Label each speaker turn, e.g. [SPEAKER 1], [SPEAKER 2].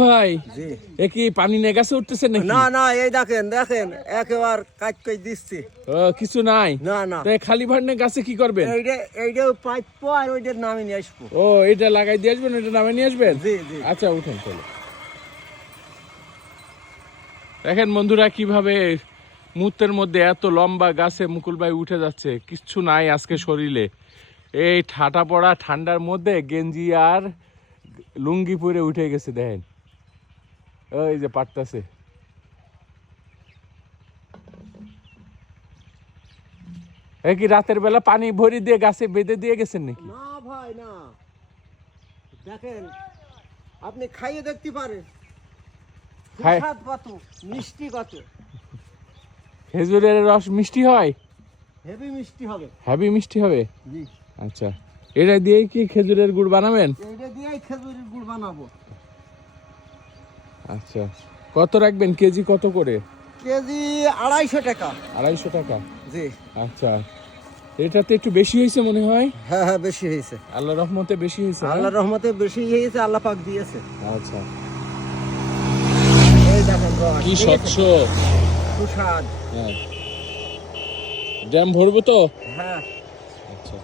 [SPEAKER 1] ভাই এ কি পানি নেগাছে উঠতেছে নাকি?
[SPEAKER 2] না না এই দেখেন দেখেন একেবার কাজ করে দিচ্ছি।
[SPEAKER 1] কিছু নাই?
[SPEAKER 2] না না।
[SPEAKER 1] তো খালি গাছে কি করবেন?
[SPEAKER 2] এইটা এইটা পাইপ আর ওইটার নামে নিয়ে আসব।
[SPEAKER 1] ও এটা লাগাই দিয়ে আসবেন নামে নিয়ে আসবেন?
[SPEAKER 2] জি জি।
[SPEAKER 1] আচ্ছা উঠেন চলো দেখেন বন্ধুরা কীভাবে মুহূর্তের মধ্যে এত লম্বা গাছে মুকুল ভাই উঠে যাচ্ছে কিচ্ছু নাই আজকে শরীরে। এই ঠাটা পড়া ঠান্ডার মধ্যে গেঞ্জি আর লুঙ্গি পরে উঠে গেছে দেখেন। ওই যে পারতাছে। এ কি রাতের বেলা পানি ভরি দিয়ে গাছে বেঁধে দিয়ে গেছেন নাকি?
[SPEAKER 2] না ভাই না। দেখেন আপনি খাইয়ে দেখতে পারেন।
[SPEAKER 1] খাই-
[SPEAKER 2] কত মিষ্টি কত
[SPEAKER 1] খেজুরের রস মিষ্টি হয়?
[SPEAKER 2] হেভি মিষ্টি হবে।
[SPEAKER 1] হ্যাভি মিষ্টি হবে?
[SPEAKER 2] জি।
[SPEAKER 1] আচ্ছা। এটা দিয়ে কি খেজুরের গুড় বানাবেন?
[SPEAKER 2] এইটা দিয়েই খেজুরের গুড় বানাবো।
[SPEAKER 1] আচ্ছা। কত রাখবেন? কেজি কত করে?
[SPEAKER 2] কেজি আড়াইশো টাকা।
[SPEAKER 1] আড়াইশো টাকা?
[SPEAKER 2] জি।
[SPEAKER 1] আচ্ছা। এটাতে একটু বেশি হয়েছে মনে হয়?
[SPEAKER 2] হ্যাঁ হ্যাঁ বেশি হয়েছে।
[SPEAKER 1] আল্লাহ রহমতে বেশি হয়েছে না?
[SPEAKER 2] আল্লাহ রহমতে বেশি হয়েছে আল্লাহ পাক দিয়েছে।
[SPEAKER 1] আচ্ছা।
[SPEAKER 2] এই
[SPEAKER 1] কি স্বচ্ছ।
[SPEAKER 2] সুস্বাদ।
[SPEAKER 1] হ্যাঁ। ড্যাম ভরবো তো?
[SPEAKER 2] হ্যাঁ।
[SPEAKER 1] আচ্ছা।